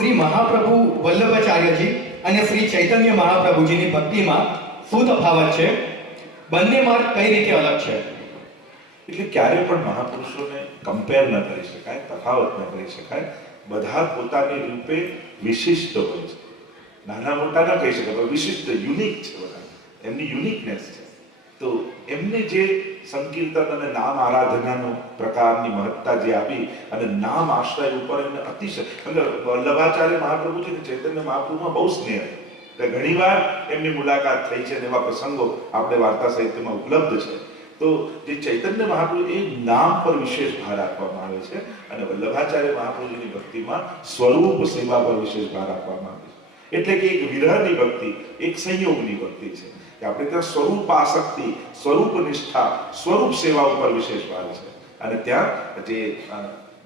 શ્રી મહાપ્રભુ વલ્લભાચાર્યજી અને શ્રી ચૈતન્ય મહાપ્રભુજીની ભક્તિમાં શું તફાવત છે? બંને માર્ગ કઈ રીતે અલગ છે? એટલે ક્યારે પણ મહાપુરુષોને કમ્પેર ન કરી શકાય, તફાવત ન કરી શકાય. બધા પોતાની રૂપે વિશિષ્ટ હોય છે. નાના મોટા ન કહી શકાય, પણ વિશિષ્ટ, યુનિક છે બધા. એમની યુનિકનેસ છે. તો એમને જે સંકીર્તન અને નામ આરાધનાનો પ્રકારની મહત્તા જે આપી અને નામ આશ્રય ઉપર એમને અતિશય, વલ્લભાચાર્ય મહાપ્રભુ છે ને ચૈતન્ય મહાપ્રભુમાં બહુ સ્નેહ છે. ઘણી વાર એમની મુલાકાત થઈ છે અને એવા પ્રસંગો આપણે વાર્તા સાહિત્યમાં ઉપલબ્ધ છે. તો જે ચૈતન્ય મહાપ્રભુ એ નામ પર વિશેષ ભાર આપવામાં આવે છે અને વલ્લભાચાર્ય મહાપ્રભુજીની ભક્તિમાં સ્વરૂપ સેવા પર વિશેષ ભાર આપવામાં આવે છે. એટલે કે એક વિરહની ભક્તિ, એક સંયોગની ભક્તિ છે કે આપણે ત્યાં સ્વરૂપ આસક્તિ, સ્વરૂપ નિષ્ઠા, સ્વરૂપ સેવા ઉપર વિશેષ ભાર છે. અને ત્યાં જે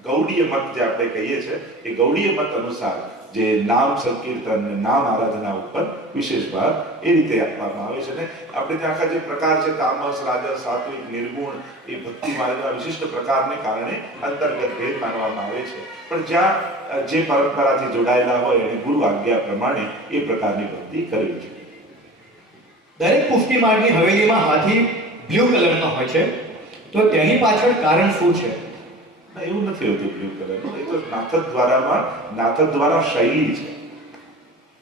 ગૌડીય મત જે આપણે કહીએ છીએ એ ગૌડીય મત અનુસાર જે નામ સંકીર્તન, નામ આરાધના ઉપર વિશેષ ભાર એ રીતે આપવામાં આવે છે. ને આપણે ત્યાં આખા જે પ્રકાર છે તામસ, રાજસ, સાત્વિક, નિર્ગુણ, એ ભક્તિ માર્ગના વિશિષ્ટ પ્રકારને કારણે અંતર્ગત ભેદ માનવામાં આવે છે. પણ જ્યાં જે પરંપરાથી જોડાયેલા હોય એને ગુરુ આજ્ઞા પ્રમાણે એ પ્રકારની ભક્તિ કરવી જોઈએ. દરેક પુષ્ટિ માર્ગની હવેલીમાં હાથી બ્લુ કલરનો હોય છે, તો તેની પાછળ કારણ શું છે? એવું નથી હોતું બ્લુ કલરનું. એ તો નાથક દ્વારા શૈલી છે.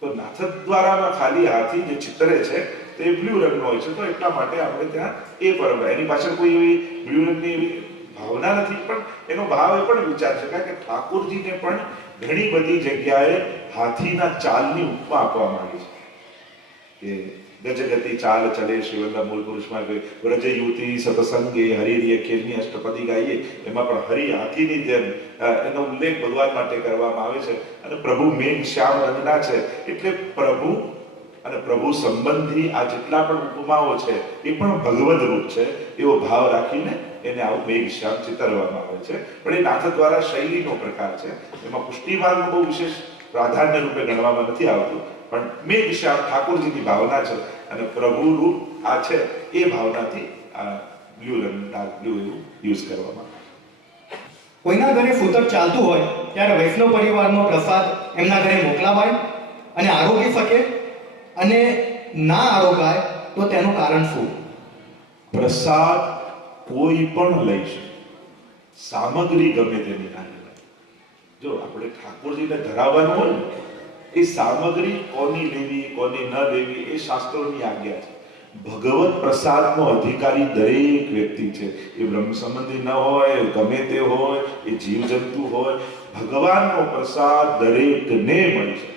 તો નાથક દ્વારામાં ખાલી હાથી જે ચિત્રે છે તે બ્લુ રંગનો હોય છે. તો એટલા માટે આપણે ત્યાં એ પરંપરા, એની પાછળ કોઈ એવી બ્લુ રંગની એવી ભાવના નથી. પણ એનો ભાવ એ પણ વિચાર શકાય કે ઠાકોરજીને પણ ઘણી બધી જગ્યાએ હાથીના ચાલની ઉપમા આપવામાં આવી છે કે ગજગતિ ચાલ ચલે શ્રીવલ્લભ મૂળ પુરુષમાં વ્રજ યુવતી સતસંગે હરિ ખેલની અષ્ટપદી ગાઈએ, એમાં પણ હરિ હાથીની જેમ એનો ઉલ્લેખ ભગવાન માટે કરવામાં આવે છે. અને પ્રભુ મેઘ શ્યામ રંગના છે એટલે પ્રભુ અને પ્રભુ સંબંધી આ જેટલા પણ ઉપમાઓ છે એ પણ ભગવદ રૂપ છે એવો ભાવ રાખીને એને આવું મેઘ શ્યામ ચિતરવામાં આવે છે. પણ એ નાથક દ્વારા શૈલીનો પ્રકાર છે. એમાં પુષ્ટિમાર્ગનું બહુ વિશેષ પ્રાધાન્ય રૂપે ગણવામાં નથી આવતું. પણ મેઘ શ્યામ ઠાકોરજીની ભાવના છે અને પ્રભુ રૂપ આ છે એ ભાવનાથી આ બ્લુ રંગ, ડાર્ક બ્લુ એવું યુઝ કરવામાં આવે. કોઈના ઘરે સૂતક ચાલતું હોય ત્યારે વૈષ્ણવ પરિવારનો પ્રસાદ એમના ઘરે મોકલાવાય અને આરોગી શકે, અને ના આરોગાય તો તેનું કારણ શું? પ્રસાદ કોઈ પણ લઈ શકે, સામગ્રી ગમે તેની ના લેવાય. જો આપણે ઠાકોરજીને ધરાવવાનું હોય ને, એ સામગ્રી કોની લેવી કોની ન લેવી એ શાસ્ત્રોની આજ્ઞા છે. ભગવત પ્રસાદનો અધિકારી દરેક વ્યક્તિ છે. એ બ્રહ્મ સંબંધી ન હોય, ગમે તે હોય, એ જીવજંતુ હોય, ભગવાનનો પ્રસાદ દરેકને મળી શકે.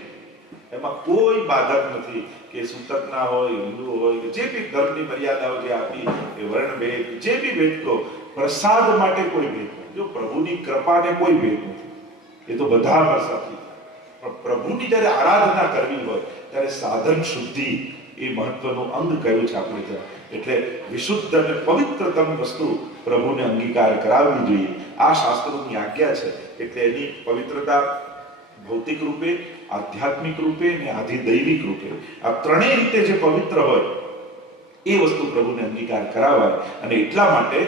એમાં કોઈ બાધક નથી કે સૂતકના હોય, હિન્દુ હોય કે જે બી ધર્મની મર્યાદાઓ જે આપી એ વર્ણભેદ, જે બી ભેદ કહો, પ્રસાદ માટે કોઈ ભેદ નથી. જો પ્રભુની કૃપાને કોઈ ભેદ નથી, એ તો બધા પ્રસાદથી. પણ પ્રભુની જ્યારે આરાધના કરવી હોય ત્યારે સાધન શુદ્ધિ એ મહત્વનું અંગ કયું છે આપણે ત્યાં. એટલે વિશુદ્ધ અને પવિત્રતમ વસ્તુ પ્રભુને અંગીકાર કરાવવી જોઈએ. આ શાસ્ત્રોની આજ્ઞા છે. એટલે એની પવિત્રતા ભૌતિક રૂપે, આધ્યાત્મિક રૂપે અને આધિદૈવિક રૂપે, આ ત્રણેય રીતે જે પવિત્ર હોય એ વસ્તુ પ્રભુને અંગીકાર કરાવાય. અને એટલા માટે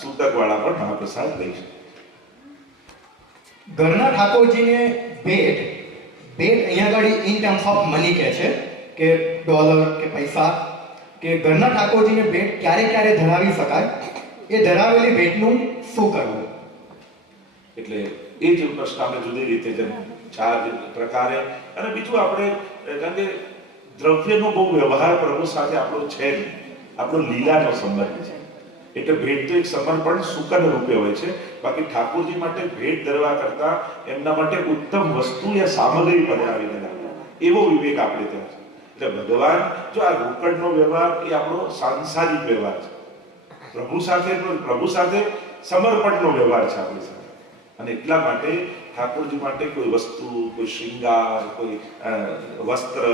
સૂતકવાળા પણ મહાપ્રસાદ લઈ શકે. ઘરના ઠાકોરજીને ભેટ અહીંયા આગળ ઇન ટર્મ્સ ઓફ મની કહે છે કે ડોલર કે પૈસા, કે ઘરના ઠાકોરજીને ભેટ ક્યારે ક્યારે ધરાવી શકાય, એ ધરાવેલી ભેટનું શું કરવું? એટલે એ જ પ્રશ્ન આપણે જુદી રીતે જેમ ચાર પ્રકારે. અને બીજું આપણે કારણ કે દ્રવ્યનો બહુ વ્યવહાર પ્રભુ સાથે આપણો છે નહીં, આપણો લીલાનો સંબંધ છે. એટલે ભેટ તો એક સમર્પણ સુકન રૂપે હોય છે. બાકી ઠાકોરજી માટે ભેટ ધરવા કરતા એમના માટે ઉત્તમ વસ્તુ યા સામગ્રી પધરાવીને લાવવા, એવો વિવેક આપણે ત્યાં છે. એટલે ભગવાન જો આ રોકડનો વ્યવહાર એ આપણો સાંસારિક વ્યવહાર છે. પ્રભુ સાથે સમર્પણનો વ્યવહાર છે આપણી સાથે. અને એટલા માટે ઠાકોરજી માટે કોઈ વસ્તુ, કોઈ શૃંગાર, કોઈ વસ્ત્ર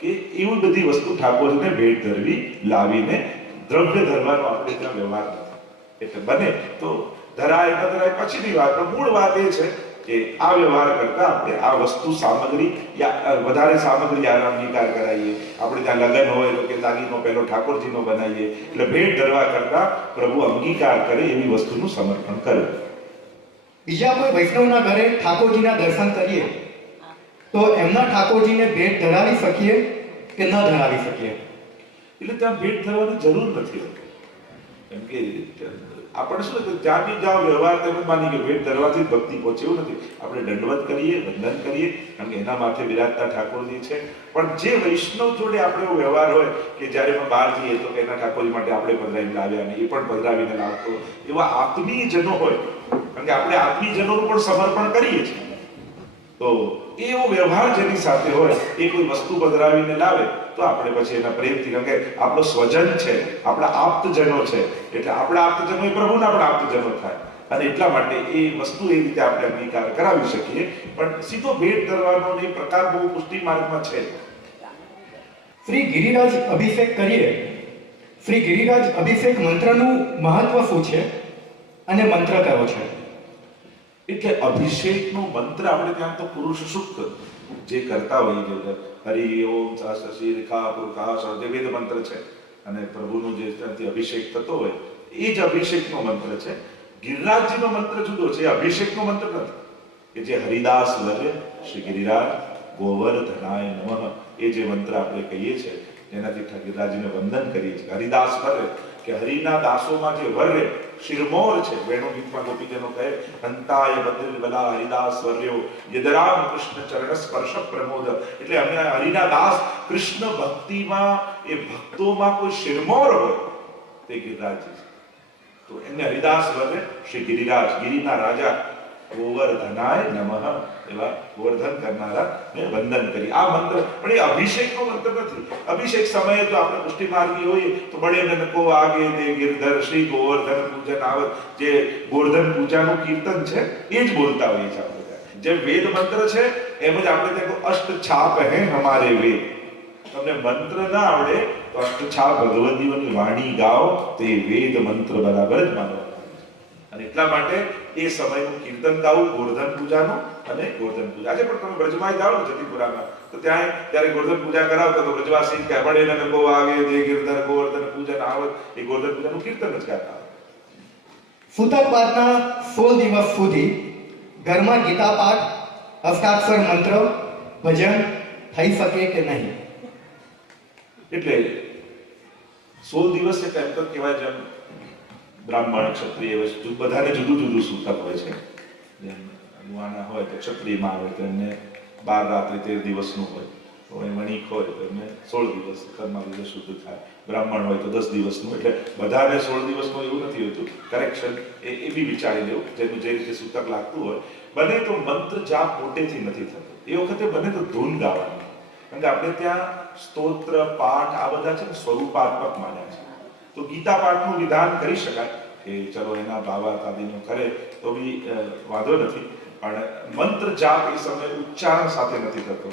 કે એવી બધી વસ્તુ ઠાકોરજીને ભેટ ધરવી, લાવીને દ્રવ્ય ધરવાનો આપણે ત્યાં વ્યવહાર નથી. એટલે બને તો ધરાય ન ધરાય પછીની વાત, પણ મૂળ વાત એ છે કે આ વ્યવહાર કરતા આપણે આ વસ્તુ સામગ્રી યા વધારે સામગ્રી અંગીકાર કરાવીએ. આપણે ત્યાં લગ્ન હોય તો કે દાગીનો પહેલો ઠાકોરજીનો બનાવીએ. એટલે ભેટ ધરવા કરતા પ્રભુ અંગીકાર કરે એવી વસ્તુનું સમર્પણ કરે. બીજા કોઈ વૈષ્ણવના ઘરે ઠાકોરજીના દર્શન કરીએ તો એમના ઠાકોરજીને ભેટ ધરાવી શકીએ કે ન ધરાવી શકીએ? એટલે ત્યાં ભેટ ધરવાની જરૂર નથી હોતી. કેમ કે આપણે શું કે ત્યાં બી જાઓ વ્યવહાર તમે માની કે ભેટ ધરવાથી જ ભક્તિ પહોંચે એવું નથી. આપણે દંડવત કરીએ, વંદન કરીએ, કારણ કે એના માથે બિરાજતા ઠાકોરજી છે. પણ જે વૈષ્ણવ જોડે આપણે એવો વ્યવહાર હોય કે જ્યારે પણ બહાર જઈએ તો કે એના ઠાકોરજી માટે આપણે પધરાવીને લાવ્યા અને એ પણ પધરાવીને લાવતો, એવા આત્મીયજનો હોય, કારણ કે આપણે આત્મીયજનોનું પણ સમર્પણ કરીએ છીએ. તો એવો વ્યવહાર જેની સાથે હોય, એ કોઈ વસ્તુ પધરાવીને લાવે તો આપણે પછી એના પ્રેમથી, કારણ કે આપણો સ્વજન છે, આપણા આપ્તજનો છે, એટલે આપણા આપ્તજનો એ પ્રભુના પણ આપ્તજનો થાય, અને એટલા માટે એ વસ્તુ એ રીતે આપણે અંગીકાર કરાવી શકીએ. પણ સીધો ભેટ ધરવાનો એ પ્રકાર બહુ પુષ્ટિ માર્ગમાં છે. શ્રી ગિરિરાજ અભિષેક કરીએ. શ્રી ગિરિરાજ અભિષેક મંત્રનું મહત્વ શું છે અને મંત્ર કયો છે? એટલે અભિષેકનો મંત્ર આપણે ત્યાં તો પુરુષ સૂક્ત જે કરતા હોઈએ, જે હરિ ઓમ સહસ્ર રેખા પુરુષા જે વેદ મંત્ર છે, અને પ્રભુનો જે ત્યાંથી અભિષેક થતો હોય એ જ અભિષેકનો મંત્ર છે. ગિરિરાજજીનો મંત્ર જુદો છે, એ અભિષેકનો મંત્ર નથી. કે જે હરિદાસ વર્ય શ્રી ગિરિરાજ ગોવર્ધનાય નમઃ એ જે મંત્ર આપણે કહીએ છીએ, જેનાથી ગિરિરાજને વંદન કરીએ છીએ. હરિદાસ વર્ય કે હરિના દાસોમાં જે વર્ય શિરમોર છે, વેણુ ગીતમાં ગોપીજનો કહે હંતાય બદ્રિબલા હરિદાસ વર્યો યદરામ કૃષ્ણ ચરણ સ્પર્શ પ્રમોદ. એટલે અમે હરિના દાસ કૃષ્ણ ભક્તિમાં, એ ભક્તોમાં કોઈ શિરમોર હોય તે ગિરિરાજજી છે. તો એમને હરિદાસ વર્ય શ્રી ગિરિરાજ, ગિરિના રાજા ગોવર્ધનાય નમઃ, એવા ગોવર્ધન કરનારા ને વંદન કરી. આ મંત્ર પણ એ અભિષેકનો મંત્ર નથી. અભિષેક સમયે તો આપણે પુષ્ટિ માર્ગી હોઈએ તો બળે નકો આગે દે ગિરધર શ્રી ગોવર્ધન પૂજન આવત, જે ગોવર્ધન પૂજાનું કીર્તન છે એ જ બોલતા હોઈએ છીએ આપણે. જે વેદ મંત્ર છે એમ જ આપણે ત્યાં અષ્ટ છાપ હે હમારે વેદ. તમને મંત્ર ના આવડે તો અષ્ટ છાપ ભગવદીઓની વાણી ગાઓ, તે વેદ મંત્ર બરાબર જ માનવા. અને એટલા માટે એ સમયનું કીર્તન ગાવું ગોવર્ધન પૂજાનું, અને ગોવર્ધન પૂજા આજે પણ તમે બ્રજમાં જાઓ ને જતીપુરામાં, તો ત્યાં ત્યારે ગોવર્ધન પૂજા કરાવતા તો બ્રજવાસી કે બળે નકો આગે દે ગિરધર ગોવર્ધન પૂજન આવત, એ ગોવર્ધન પૂજાનું કીર્તન જ ગાતા. સૂતક પાઠના 16 દિવસ સુધી ઘરમાં ગીતા પાઠ, અષ્ટાક્ષર મંત્ર, ભજન થઈ શકે કે નહીં? એટલે 16 દિવસ એટલે એમ તો કહેવાય જેમ બ્રાહ્મણ ક્ષત્રિય વસ્તુ બધાને જુદું જુદું સૂતક હોય છે. જેમ યુવાના હોય તો ક્ષત્રિયમાં આવે તો એમને 12 રાત્રિ 13 દિવસનું હોય, તો એ વણિક હોય તો એમને 16 દિવસ કર્મા દિવસ શુદ્ધ થાય. બ્રાહ્મણ હોય તો 10 દિવસનું. એટલે બધાને 16 દિવસનું એવું નથી હોતું. કરેક્શન એ બી વિચારી લેવું, જેનું જે રીતે સૂતક લાગતું હોય. બને તો મંત્ર જાપ મોટેથી નથી થતો, એ વખતે બને તો ધૂન ગાવાની, કારણ કે આપણે ત્યાં સ્તોત્ર પાઠ આ બધા છે ને સ્વરૂપાત્મક માન્યા છે. તો ગીતા પાઠનું વિધાન કરી શકાય કે ચલો એના ભાવાર્થ આદિનું કરે તો બી વાંધો નથી, પણ મંત્ર જાપ એ સમય ઉચ્ચારણ સાથે નથી થતો.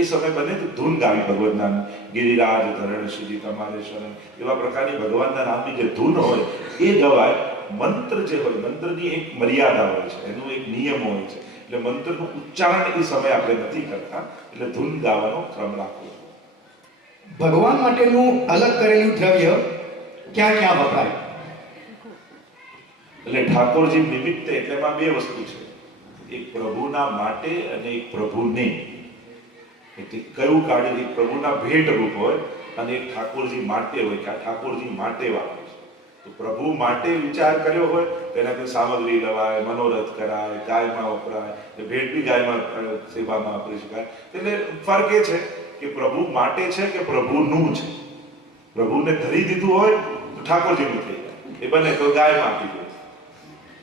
એ સમય બને તો ધૂન ગાવી ભગવદના, ગિરિરાજ ધરણ શ્રી તમારે શરણ, એવા પ્રકારની ભગવાનના નામની જે ધૂન હોય એ ગવાય. મંત્ર જે હોય, મંત્રની એક મર્યાદા હોય છે, એનો એક નિયમ હોય છે. એટલે મંત્રનું ઉચ્ચારણ એ સમય આપણે નથી કરતા, એટલે ધૂન ગાવાનો ક્રમ રાખવો. ભગવાન માટેનું અલગ કરેલું દ્રવ્ય ક્યાં ક્યાં વપરાય? એટલે ઠાકોરજી નિમિત્તે, એટલે એમાં બે વસ્તુ છે, એક પ્રભુના માટે અને એક પ્રભુને. એટલે કયું કાઢે, એક પ્રભુના ભેટ રૂપ હોય અને એક ઠાકોરજી માટે હોય, કે આ ઠાકોરજી માટે વાપરે છે. તો પ્રભુ માટે વિચાર કર્યો હોય તેનાથી સામગ્રી લવાય, મનોરથ કરાય, ગાયમાં વપરાય, ભેટ બી ગાયમાં સેવામાં વાપરી શકાય. એટલે ફરક એ છે કે પ્રભુ માટે છે કે પ્રભુનું છે. પ્રભુને ધરી દીધું હોય તો ઠાકોરજીનું થઈ જાય, એ બને તો ગાયમાં આપી દે,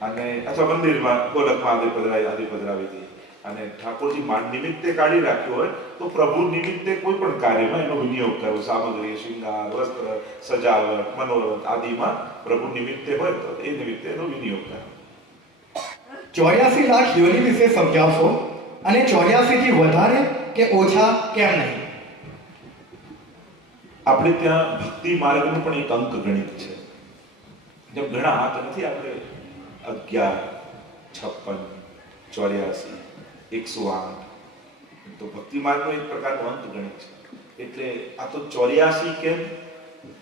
અને અથવા મંદિરમાં ગોલકમાં આદિ પધરાવી દે. અને ઠાકોરજી નિમિત્તે કાઢી રાખ્યું હોય તો પ્રભુ નિમિત્તે કોઈ પણ કાર્યમાં એનો વિનિયોગ કરવો, સામગ્રી, શૃંગાર, વસ્ત્ર, સજાવટ, મનોરથ આદિમાં પ્રભુ નિમિત્તે હોય તો એ નિમિત્તે એનો વિનિયોગ કરવો. 84 લાખ યોની વિશે સમજાવશો, અને 84 થી વધારે કે ઓછા કેમ નહીં? આપણે ત્યાં ભક્તિ માર્ગનું પણ એક અંક ગણિત છે. જેમ ઘણા આંક નથી, આપણે 11, 56, 84, 108, તો ભક્તિ માર્ગનો એક પ્રકારનો અંક ગણિત છે. એટલે આ તો 84 કેમ,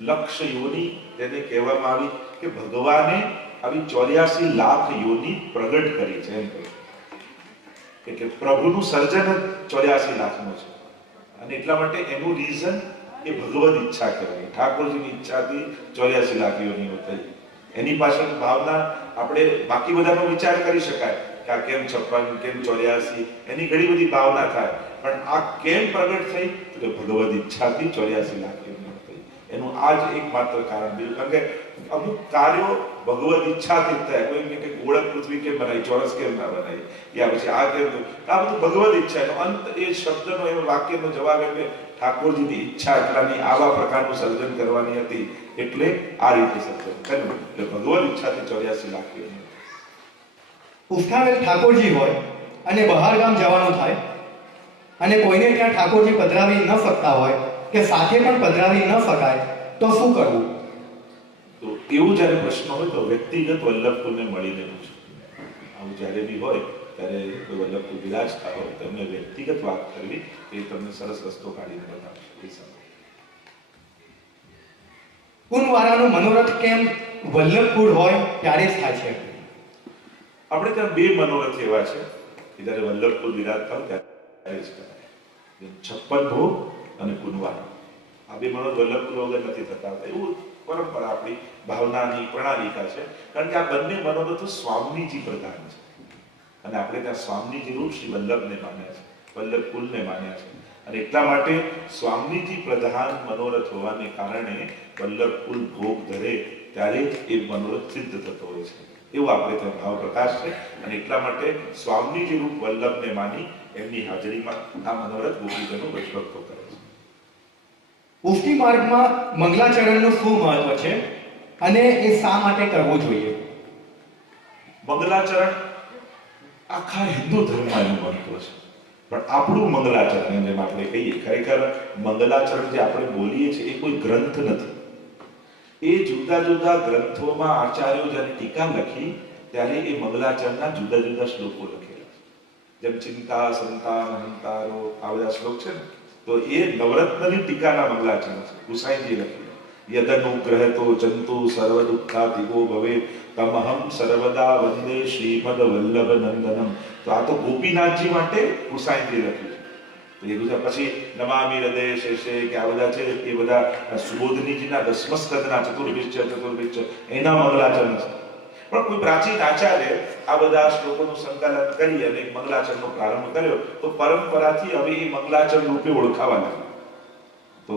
લક્ષ યોની જેને કહેવામાં આવી કે ભગવાને આવી 84 લાખ યોની પ્રગટ કરી છે એમ કહ્યું. એટલે પ્રભુનું સર્જન જ 84 લાખનું છે અને એટલા માટે એનું રીઝન એ ભગવદ ઈચ્છા કહેવાય. ઠાકોરજીની ઈચ્છાથી 84 લાખ યોનિઓ થઈ. એની પાછળ ભાવના આપણે બાકી બધાનો વિચાર કરી શકાય કે આ કેમ 56 કેમ 84, એની ઘણી બધી ભાવના થાય, પણ આ કેમ પ્રગટ થઈ તો ભગવદ ઈચ્છાથી 84 લાખ યોનિઓ થઈ. એનું આ જ એકમાત્ર કારણ બીજું, કારણ કે અમુક કાર્યો ભગવદ ઈચ્છાથી થાય. કોઈ કે ગોળક પૃથ્વી કેમ બનાવી, ચોરસ કેમ ના બનાવી, યા પછી આ કેમ, આ બધું ભગવદ ઈચ્છા. એનો અંત એ શબ્દનો એ વાક્યનો જવાબ એટલે ઠાકોરજીની ઈચ્છા એટલાની આવા પ્રકારનું સર્જન કરવાની હતી, એટલે આ રીતે સર્જન કર્યું. એટલે ભગવદ ઈચ્છાથી 84 લાખ યોનિઓ. ઉઠાવેલ ઠાકોરજી હોય અને બહાર ગામ જવાનું થાય અને કોઈને ત્યાં ઠાકોરજી પધરાવી ન શકતા હોય કે સાથે પણ પધરાવી ન શકાય તો શું કરવું? તો એવું જ્યારે પ્રશ્ન હોય તો વ્યક્તિગત વલ્લભપુરને મળીને પૂછો. આવું જ્યારે બી હોય ત્યારે કોઈ વલ્લભપુર બિરાજતા હોય તેમને વ્યક્તિગત વાત કરવી, એ તમને સરસ રસ્તો કાઢીને બતાવશે. કુંવરવાળાનું મનોરથ કેમ વલ્લભપુર હોય ત્યારે જ થાય છે? આપણે ત્યાં બે મનોરથ એવા છે કે જ્યારે વલ્લભપુર બિરાજતા હોય ત્યારે જ કરાય. 56 ભોગ અને કુંવરવાળા, આ બે મનોરથ વલ્લભપુર વગર નથી થતા. એવું પરંપરા આપણી ભાવનાની પ્રણાલિકા છે, કારણ કે આ બંને મનોરથો સ્વામીજી પ્રધાન છે અને આપણે ત્યાં સ્વામીજી રૂપ શ્રી વલ્લભને માન્યા છે, વલ્લભ કુલને માન્યા છે અને એટલા માટે સ્વામીજી પ્રધાન મનોરથ હોવાને કારણે વલ્લભ કુલ ભોગ ધરે ત્યારે જ એ મનોરથ સિદ્ધ થતો હોય છે. એવું આપણે ત્યાં ભાવ પ્રકાશ છે અને એટલા માટે સ્વામીજી રૂપ વલ્લભને માની એમની હાજરીમાં આ મનોરથ ગોપીજનો વૈષ્ણવતો કરે છે. પુષ્ટિ માર્ગમાં મંગલાચરણનું શું મહત્વ છે અને એ શા માટે કરવું જોઈએ? મંગલાચરણ આખા હિન્દુ ધર્મમાં એનું મહત્વ છે, પણ આપણું મંગલાચરણ જેમ આપણે કહીએ, ખરેખર મંગલાચરણ જે આપણે બોલીએ છીએ એ કોઈ ગ્રંથ નથી. એ જુદા જુદા ગ્રંથોમાં આચાર્યો જ્યારે ટીકા લખી ત્યારે એ મંગલાચરણના જુદા જુદા શ્લોકો લખેલા છે. જેમ ચિંતા સંતાન હંતારો આ બધા શ્લોક છે ને, તો એ નવરત્નની ટીકાના મંગલાચરણ છે, ગુસાઈજી લખ્યું. યદનુગ્રહતો જંતુ સર્વ દુઃખાતિગો ભવે તમહમ સર્વદા વંદે શ્રીમદ વલ્લભ નંદનમ. તો આ તો ગોપીનાથજી માટે ગુસાઈજી લખ્યું છે. તો એ બધા પછી નમામિ હૃદય શેષે કે આ બધા છે એ બધા સુબોધનીજીના દસમસ્કંદના ચતુર્ભિજ એના મંગલાચરણ છે. પણ કોઈ પ્રાચીન આચાર્ય આ બધા શ્લોકોનું સંકલન કરી અને મંગલાચરણનો પ્રારંભ કર્યો તો પરંપરાથી હવે એ મંગલાચરણ રૂપે ઓળખાવા લાગ્યું. તો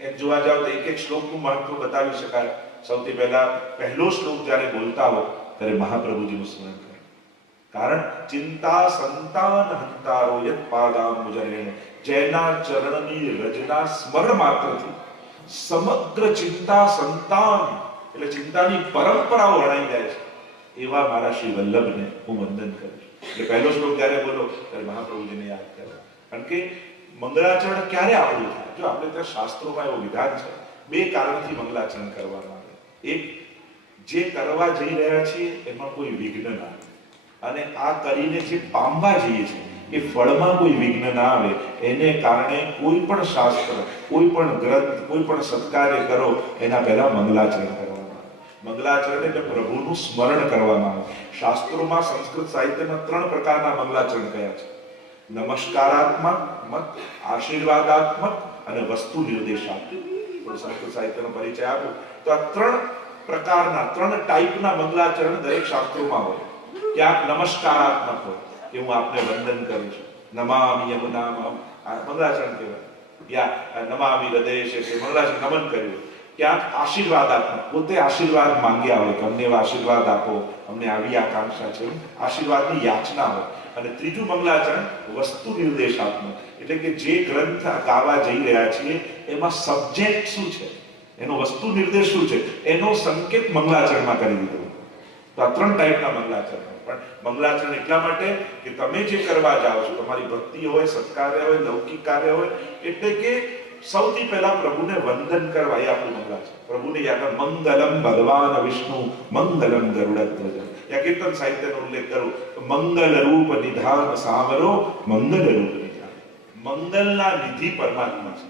એમ જોવા જાવ તો એક એક શ્લોકનું મહત્વ બતાવી શકાય. સૌથી પહેલો શ્લોક જ્યારે બોલતા હો ત્યારે મહાપ્રભુજીનું સ્મરણ કરે, કારણ ચિંતા સંતાન હંતારો યત પાદાંબુજરે, જેના ચરણની રજના સ્મરણ માત્રથી સમગ્ર ચિંતા સંતાન એટલે ચિંતાની પરંપરાઓ હણાઈ જાય છે, એવા મારા શ્રી વલ્લભને હું વંદન કરું છું. એટલે પહેલો શ્લોક જ્યારે બોલો ત્યારે મહાપ્રભુજીને યાદ કરો. કારણ કે મંગલાચરણ ક્યારે આપણું થાય? જો આપણે ત્યાં શાસ્ત્રોમાં એવો વિધાન છે, બે કારણથી મંગલાચરણ કરવામાં આવે. એક, જે કરવા જઈ રહ્યા છીએ એમાં કોઈ વિઘ્ન ના આવે, અને આ કરીને જે પામવા જઈએ છીએ એ ફળમાં કોઈ વિઘ્ન ના આવે, એને કારણે કોઈ પણ શાસ્ત્ર, કોઈ પણ ગ્રંથ, કોઈ પણ સત્કાર્ય કરો એના પહેલા મંગલાચરણ કરવામાં આવે. મંગલાચરણ એટલે પ્રભુનું સ્મરણ કરવામાં આવે. શાસ્ત્રોમાં સંસ્કૃત સાહિત્યમાં 3 પ્રકારના મંગલાચરણ કયા છે: નમસ્કારાત્મક, આશીર્વાદાત્મક અને વસ્તુ નિર્દેશાત્મક. સંસ્કૃત સાહિત્યનો પરિચય આપો તો આ 3 પ્રકારના 3 ટાઈપના મંગલાચરણ દરેક શાસ્ત્રોમાં હોય. ક્યાંક નમસ્કારાત્મક હોય કે હું આપને વંદન કરું છું, નમામિ યમુનામ, મંગલાચરણ કહેવાય. યા નમામિ હૃદય છે મંગલાચરણ નમન કર્યું. ક્યાંક આશીર્વાદાત્મક, પોતે આશીર્વાદ માંગ્યા હોય કે અમને એવા આશીર્વાદ આપો, અમને આવી આકાંક્ષા છે, આશીર્વાદની યાચના હોય. અને ત્રીજું મંગલાચરણ વસ્તુ નિર્દેશાત્મક, એટલે કે જે ગ્રંથ ગાવા જઈ રહ્યા છીએ એમાં સબ્જેક્ટ શું છે, એનો વસ્તુ નિર્દેશ શું છે, એનો સંકેત મંગલાચરણમાં કરી દીધો. તો આ 3 ટાઈપના મંગલાચરણ. પણ મંગલાચરણ એટલા માટે કે તમે જે કરવા જાઓ છો, તમારી ભક્તિ હોય, સત્કાર્ય હોય, લૌકિક કાર્ય હોય, એટલે કે સૌથી પહેલા પ્રભુને વંદન કરવા, એ આપણું મંગલાચરણ. પ્રભુને યાદ, મંગલમ ભગવાન વિષ્ણુ મંગલમ ગરુડધ્વજ. યા કીર્તન સાહિત્યનો ઉલ્લેખ કરું, મંગલ રૂપ નિધાન સામરો મંગલ રૂપ નિધાન. મંગલના નિધિ પરમાત્મા છે.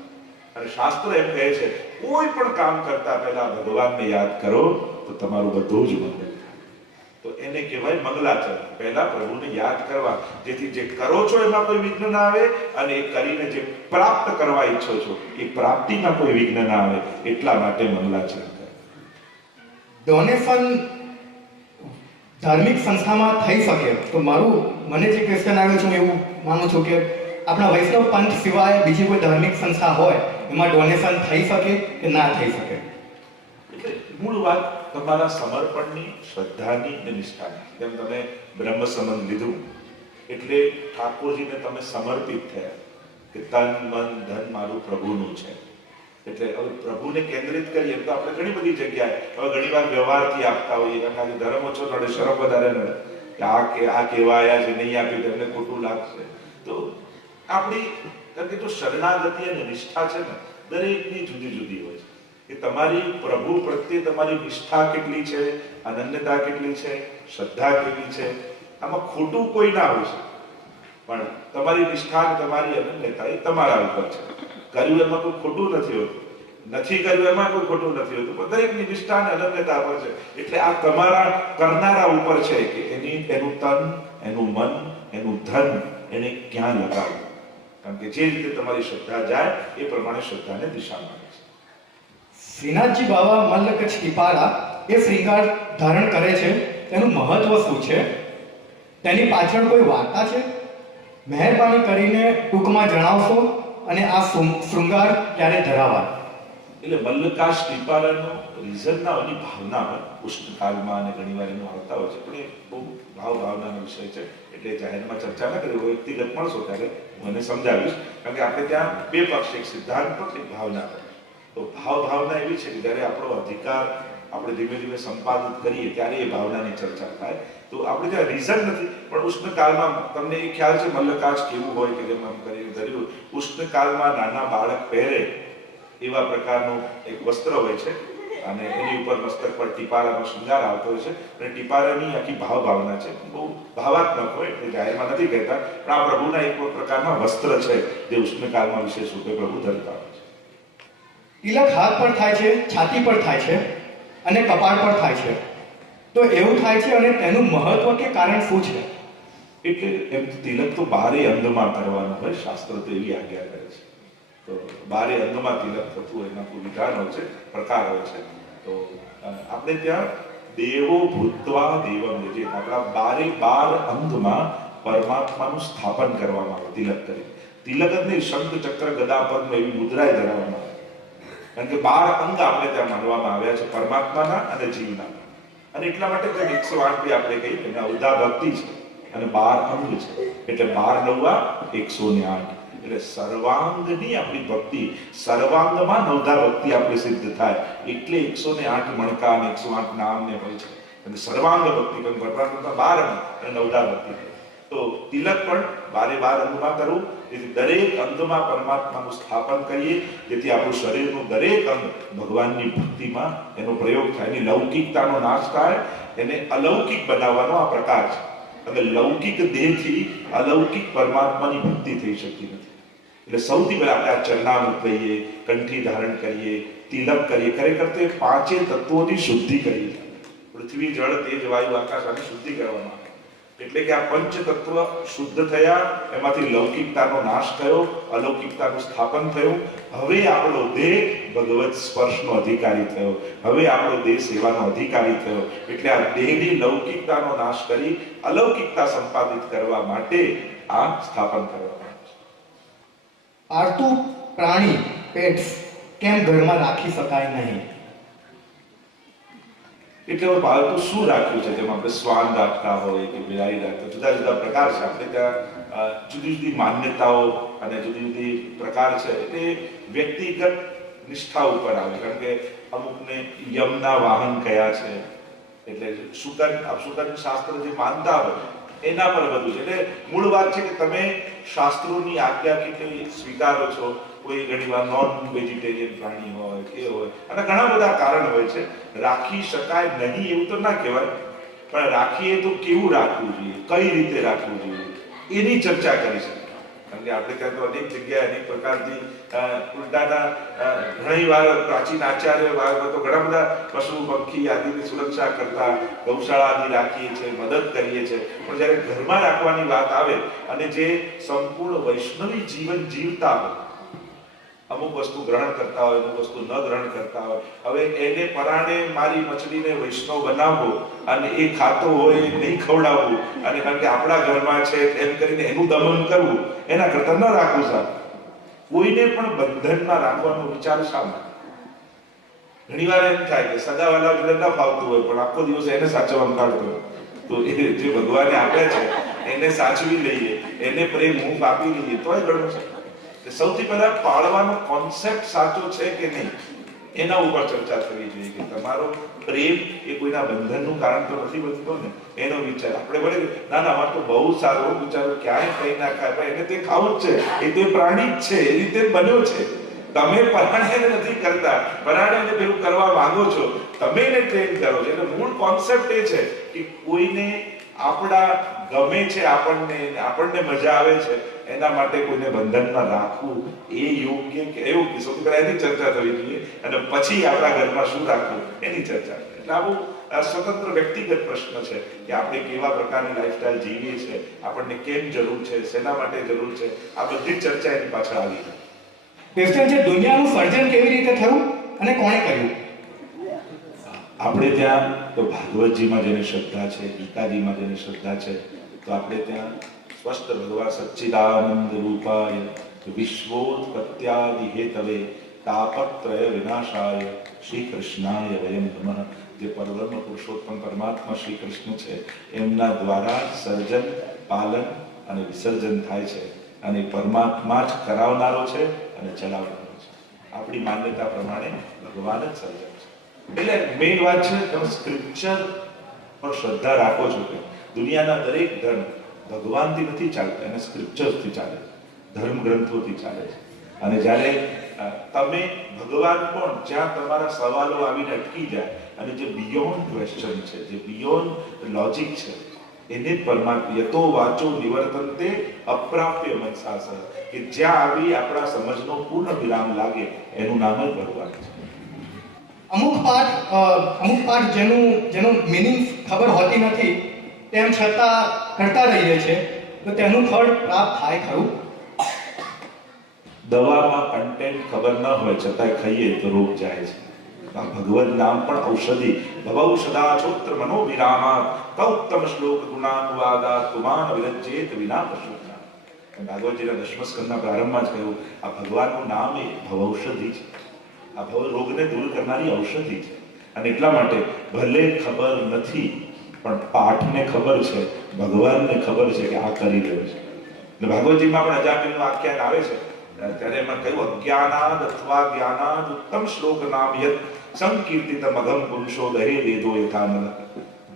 અને શાસ્ત્ર એમ કહે છે કોઈ પણ કામ કરતા પહેલા ભગવાનને યાદ કરો તો તમારું બધું જ મંગલ થાય. તો તો એને કહેવાય મંગલાચરણ. પહેલા પ્રભુને યાદ કરવા, જેથી જે કરો છો એમાં કોઈ વિઘ્ન ના આવે, અને એ કરીને જે પ્રાપ્ત કરવા ઈચ્છો છો એ પ્રાપ્તિમાં કોઈ વિઘ્ન ના આવે, એટલા માટે મંગલાચરણ કરે. ડોનેશન ધાર્મિક સંસ્થામાં થઈ શકે તો મને જે ક્વેશ્ચન આવ્યો છે હું એવું માનું છું કે આપણા વૈષ્ણવ પંથ સિવાય બીજી કોઈ ધાર્મિક સંસ્થા હોય એમાં ડોનેશન થઈ શકે કે ના થઈ શકે? એટલે મૂળ વાત તમારા સમર્પણની, શ્રદ્ધાની અને નિષ્ઠાની. જેમ તમે બ્રહ્મ સંબંધ લીધું એટલે ઠાકોરજીને તમે સમર્પિત થયા કે તન મન ધન મારું પ્રભુનું છે. એટલે હવે પ્રભુને કેન્દ્રિત કરીએ તો આપણે ઘણી બધી જગ્યાએ હવે ઘણીવાર વ્યવહારથી આપતા હોઈએ, કારણ કે આજે ધર્મ ઓછો નડે, શરમ વધારે નડે કે આ કેવા આવ્યા છે, નહીં આપી તો એમને ખોટું લાગશે. તો આપણી, કારણ કે જો શરણાગતિ અને નિષ્ઠા છે ને દરેકની જુદી જુદી હોય છે, કે તમારી પ્રભુ પ્રત્યે તમારી નિષ્ઠા કેટલી છે, અનન્યતા કેટલી છે, શ્રદ્ધા કેટલી છે, આમાં ખોટું કોઈ ના હોય છે. પણ તમારી નિષ્ઠા અને તમારી અનન્યતા એ તમારા ઉપર છે. કર્યું એમાં કોઈ ખોટું નથી હોતું, નથી કર્યું એમાં કોઈ ખોટું નથી હોતું, પણ દરેકની નિષ્ઠા અને અનન્યતા પર છે. એટલે આ તમારા કરનારા ઉપર છે કે એનું તન, એનું મન, એનું ધન એને ક્યાં લગાવવું. કારણ કે જે રીતે તમારી શ્રદ્ધા જાય એ પ્રમાણે શ્રદ્ધાને દિશા મળે છે. શ્રીનાથજી બાવા મલ્લકચ્છ ટીપારા એ શ્રીંગાર ધારણ કરે છે, તેનું મહત્વ શું છે? તેની પાછળ કોઈ વાર્તા છે? મહેરબાની કરીને ટૂંકમાં જણાવશો, અને આ શૃંગાર ક્યારે ધરાવા? એટલે મલ્લકાશ ટીપારાનો રીઝન ના હોય, ભાવના હોય. ઉષ્ણકાળમાં અને ઘણીવાર એનું આવતા હોય છે, પણ એ બહુ ભાવનાનો વિષય છે, એટલે જાહેરમાં ચર્ચા ન કરી. વ્યક્તિગત મળશો ત્યારે હું એને સમજાવીશ, કારણ કે આપણે ત્યાં બે પક્ષ, એક સિદ્ધાંત પક્ષ, એક ભાવના પક્ષ. તો ભાવના એવી છે કે જ્યારે આપણો અધિકાર આપણે ધીમે ધીમે સંપાદિત કરીએ ત્યારે એ ભાવનાની ચર્ચા થાય. તો આપણે ત્યાં રીઝન નથી, પણ ઉષ્ણકાળમાં તમને એ ખ્યાલ છે મલ્લકાશ કેવું હોય કે જેમ આમ કરીને ધર્યું, ઉષ્ણકાળમાં નાના બાળક પહેરે એવા પ્રકારનું એક વસ્ત્ર હોય છે, અને એની ઉપર મસ્તક પર ટીપારાનો શૃંગાર આવતો હોય છે, અને ટીપારાની આખી ભાવના છે, બહુ ભાવાત્મક હોય, એટલે જાહેરમાં નથી કહેતા, પણ આ પ્રભુના એક પ્રકારના વસ્ત્ર છે જે ઉષ્ણકાળમાં વિશેષ રૂપે પ્રભુ ધરતા હોય છે. તિલક હાથ પર થાય છે, છાતી પર થાય છે અને કપાળ પર થાય છે. તો એવું થાય છે, અને તેનું મહત્વ કે કારણ શું છે? એટલે એમ તિલક તો બારે અંગમાં કરવાનું હોય, શાસ્ત્ર તો એવી આજ્ઞા કરે છે. તો બારે અંગમાં તિલક થતું હોય, એના કોઈ વિધાન હોય છે, પ્રકાર હોય છે. તો આપણે ત્યાં દેવો ભૂતવા દેવમ, જે આપણા 12 અંગમાં પરમાત્માનું સ્થાપન કરવામાં આવે તિલક કરી. તિલક જ નહીં, શંખ ચક્ર ગદા પદ્મ એવી મુદ્રાએ ધરાવવામાં આવે, કારણ કે 12 અંગ આપણે ત્યાં માનવામાં આવ્યા છે, પરમાત્માના અને જીવના. અને એટલા માટે 108 આપણે કહીએ એને અવધા ભક્તિ છે અને 12 અંગ છે, એટલે 12 નવા 108. એટલે સર્વાંગની આપણી ભક્તિ, સર્વાંગમાં નવધા ભક્તિ આપણે સિદ્ધ થાય, એટલે 108 મણકા અને 108 નામ ને હોય છે. અને સર્વાંગ ભક્તિ પણ ભગવાનના 12 અંગ અને નવધા ભક્તિ. તો તિલક પણ 12 અંગમાં કરવું, જેથી દરેક અંગમાં પરમાત્માનું સ્થાપન કરીએ, જેથી આપણું શરીરનું દરેક અંગ ભગવાનની ભક્તિમાં એનો પ્રયોગ થાય, એની લૌકિકતાનો નાશ થાય, એને અલૌકિક બનાવવાનો આ પ્રકાર છે. અને લૌકિક દેહથી અલૌકિક પરમાત્માની ભક્તિ થઈ શકતી નથી. એટલે સૌથી પહેલા આપણે આ ચરણામૃત લઈએ, કંઠી ધારણ કરીએ, તિલક કરીએ, ખરેખર તો એ 5 તત્વોની શુદ્ધિ કરીએ. પૃથ્વી, જળ, તેજ, વાયુ, આકાશ આની શુદ્ધિ કરવામાં આવે. એટલે કે આ પંચ તત્વ શુદ્ધ થયા, એમાંથી લૌકિકતાનો નાશ થયો, અલૌકિકતાનું સ્થાપન થયું. હવે આપણો દેહ ભગવત સ્પર્શનો અધિકારી થયો, હવે આપણો દેહ સેવાનો અધિકારી થયો. એટલે આ દેહની લૌકિકતાનો નાશ કરી અલૌકિકતા સંપાદિત કરવા માટે આ સ્થાપન કરવામાં આવે છે. પાળતું પ્રાણી પેટ્સ કેમ ઘરમાં રાખી શકાય નહીં? એટલે પાલતુ શું રાખ્યું છે? જેમ આપણે શ્વાન રાખતા હોય કે બિલાડી રાખતા, જુદા જુદા પ્રકાર છે. આપણે ત્યાં જુદી જુદી માન્યતાઓ અને જુદી જુદી પ્રકાર છે. એટલે વ્યક્તિગત નિષ્ઠા ઉપર આવે, કારણ કે અમુકને યમના વાહન કયા છે, એટલે શુકન શાસ્ત્ર જે માનતા હોય એના પર બધું છે. એટલે મૂળ વાત છે કે તમે શાસ્ત્રોની આજ્ઞા કેટલી સ્વીકારો છો. કોઈ ઘણીવાર નોન વેજીટેરિયન પ્રાણી હોય કે હોય, અને ઘણા બધા કારણ હોય છે. રાખી શકાય નહીં એવું તો ના કહેવાય, પણ રાખીએ તો કેવું રાખવું જોઈએ, કઈ રીતે રાખવું જોઈએ, એની ચર્ચા કરી છે. કારણ કે આપણે ત્યાં તો અનેક જગ્યાએ અનેક પ્રકારની ઉલટાના ઘણી વાર પ્રાચીન આચાર્ય તો ઘણા બધા પશુ પક્ષી આદિની સુરક્ષા કરતા ગૌશાળા આદિ રાખીએ છીએ, મદદ કરીએ છીએ, પણ જ્યારે ઘરમાં રાખવાની વાત આવે અને જે સંપૂર્ણ વૈષ્ણવી જીવન જીવતા હોય, અમુક વસ્તુ ગ્રહણ કરતા હોય, અમુક વસ્તુ ન ગ્રહણ કરતા હોય, હવે એને પરાણે મારી મછલીને વૈષ્ણવ બનાવવો અને એ ખાતો હોય નહીં ખવડાવવું અને કારણ કે આપણા ઘરમાં છે એમ કરીને એનું દમન કરવું, એના કરતા ન રાખવું સારું. કોઈને પણ બંધનમાં રાખવાનો વિચાર શા માટે? ઘણી વાર એમ થાય કે સગાવાલા જોડે ન ફાવતું હોય પણ આખો દિવસ એને સાચવવાનું કાઢતો હોય, તો એ જે ભગવાને આપ્યા છે એને સાચવી લઈએ, એને પ્રેમ હું આપી લઈએ તોય ઘણું છે. સૌથી પહેલા પાળવાનો કોન્સેપ્ટ સાચો છે કે નહીં એના ઉપર ચર્ચા થવી જોઈએ કે તમારો પ્રેમ એ કોઈના બંધનનું કારણ તો નથી બનતો ને, એનો વિચાર આપણે બોલે ના ના અમારે તો બહુ સારો વિચારો ક્યાંય કઈ ના ખાય, ભાઈ એને તે ખાવું જ છે, એ તે પ્રાણી જ છે, એ રીતે બન્યો છે. તમે પરાણે નથી કરતા, પરાણે પેલું કરવા માંગો છો, તમે એને ટ્રેન કરો છો. એટલે મૂળ કોન્સેપ્ટ એ છે કે કોઈને આપણા ગમે છે, આપણને મજા આવે છે, એના માટે કોઈને બંધનમાં રાખવું એ યોગ્ય કે અયોગ્ય, સૌથી પહેલા એની ચર્ચા થવી જોઈએ અને પછી આપણા ઘરમાં શું રાખવું એની ચર્ચા. એટલે આ બહુ સ્વતંત્ર વ્યક્તિગત પ્રશ્ન છે કે આપણે કેવા પ્રકારની લાઈફસ્ટાઈલ જીવીએ છીએ, આપણને કેમ જરૂર છે, શેના માટે જરૂર છે, આ બધી ચર્ચા એની પાછળ આવી. ક્વેશ્ચન છે દુનિયાનું સર્જન કેવી રીતે થયું અને કોણે કર્યું? આપણે ત્યાં તો ભાગવતજીમાં જેને શ્રદ્ધા છે, ગીતાજીમાં જેને શ્રદ્ધા છે, તો આપણે ત્યાં સ્પષ્ટ ભગવાન સચ્ચિદાનંદ રૂપાય વિશ્વોત્પત્યાદિ હેતવે તાપત્રય વિનાશાય શ્રી કૃષ્ણાય વયમ નમઃ. જે પરબ્રહ્મ પુરુષોત્તમ પરમાત્મા શ્રી કૃષ્ણ છે એમના દ્વારા સર્જન, પાલન અને વિસર્જન થાય છે અને પરમાત્મા જ કરાવનારો છે અને ચલાવનારો છે. આપણી માન્યતા પ્રમાણે ભગવાન જ સર્જન છે. એટલે મેઇન વાત છે તમે સ્ક્રિપ્ચર પર શ્રદ્ધા રાખો છો કે દુનિયાના દરેક ધર્મ ભગવાનથી નથી ચાલતા, એને સ્ક્રિપ્ચર્સથી ચાલે, ધર્મ ગ્રંથોથી ચાલે છે. અને જ્યારે તમે ભગવાન પણ જ્યાં તમારા સવાલો આવીને અટકી જાય અને જે બિયોન્ડ ક્વેશ્ચન છે, જે બિયોન્ડ લોજિક છે, એને પરમાત્મા યતો વાચો નિવર્તન્તે અપ્રાપ્ય મનસાસર, કે જ્યાં આવી આપણા સમજનો પૂર્ણ વિરામ લાગે એનું નામ જ ભગવાન છે. અમુક પાઠ જેનું મિનિંગ ખબર હોતી નથી તેમ છતાં કરતા રહીએ છે, તો તેનું ફળ પ્રાપ્ત થાય ખરું? દવામાં કન્ટેન્ટ ખબર ન હોય છતાં ખાઈએ તો રોગ જાય છે. આ ભગવદ નામ પણ ઔષધિ ભવૌષધા છોત્ર મનોવિરામા તૌત્તમ શ્લોક ગુણાનુવાદા તુમાન વિરજ્યેત વિના પશુના. ભાગવતજીના દશમ સ્કંદના પ્રારંભમાં જ કહ્યું આ ભગવાનનું નામ એ ભવૌષધિ છે, આ ભવ રોગને દૂર કરનારી ઔષધિ છે. અને એટલા માટે ભલે ખબર નથી પણ પાઠને ખબર છે, ભગવાનને ખબર છે કે આ કરી રહ્યો છે. એટલે ભાગવતજીમાં પણ અજામિલનું આખ્યાન આવે છે ત્યારે એમાં કહ્યું અજ્ઞાનાદ અથવા જ્ઞાનાદ ઉત્તમ શ્લોક નામ યત સંકીર્તિતમ અગમ પુરુષો દહે વેદો યથાનલ.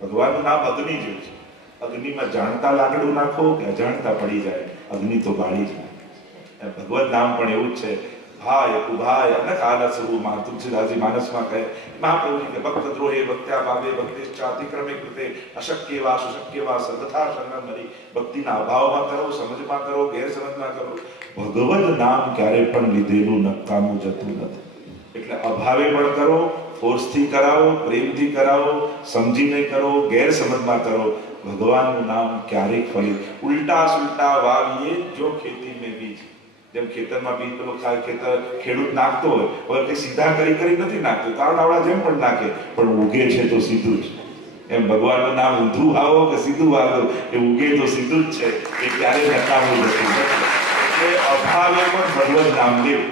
ભગવાનનું નામ અગ્નિ જેવું છે. અગ્નિમાં જાણતા લાકડું નાખો કે અજાણતા પડી જાય, અગ્નિ તો બાળી જાય. ભગવત નામ પણ એવું જ છે. ભાય ઉભાય અનકાલસહુ મા તુલસીદાસજી માનસમાં કહે મહાપ્રભુજી કે ભક્ત દ્રોહે ભક્ત્યા ભાવે ભક્તિશ્ચાતિક્રમે કૃતે અશક્ય વા સુશક્ય વા સર્વથા શરણમ હરિ. ભક્તિના અભાવમાં કરો, સમજમાં કરો, ગેરસમજમાં કરો, ભગવદ નામ ક્યારે પણ લીધેલું નકામું જતું નથી. એટલે અભાવે પણ કરો, ફોર્સથી કરાવો, પ્રેમથી કરાવો, સમજીને કરો, ગેરસમજમાં કરો, ભગવાનનું નામ ક્યારેય ફરી. ઉલટા સુલટા વાવીએ જો ખેતી મેં બીજ. જેમ ખેતરમાં બીજ પેલો ખેડૂત નાખતો હોય કે સીધા કરી નથી નાખતો, તાવડાવડા જેમ પણ નાખે પણ ઉગે છે તો સીધું જ. એમ ભગવાનનું નામ ઊંધું વાવો કે સીધું વાવો એ ઉગે તો સીધું જ છે, એ ક્યારેય નકામું નથી. એટલે અભાવે પણ ભગવાન નામ લેવું.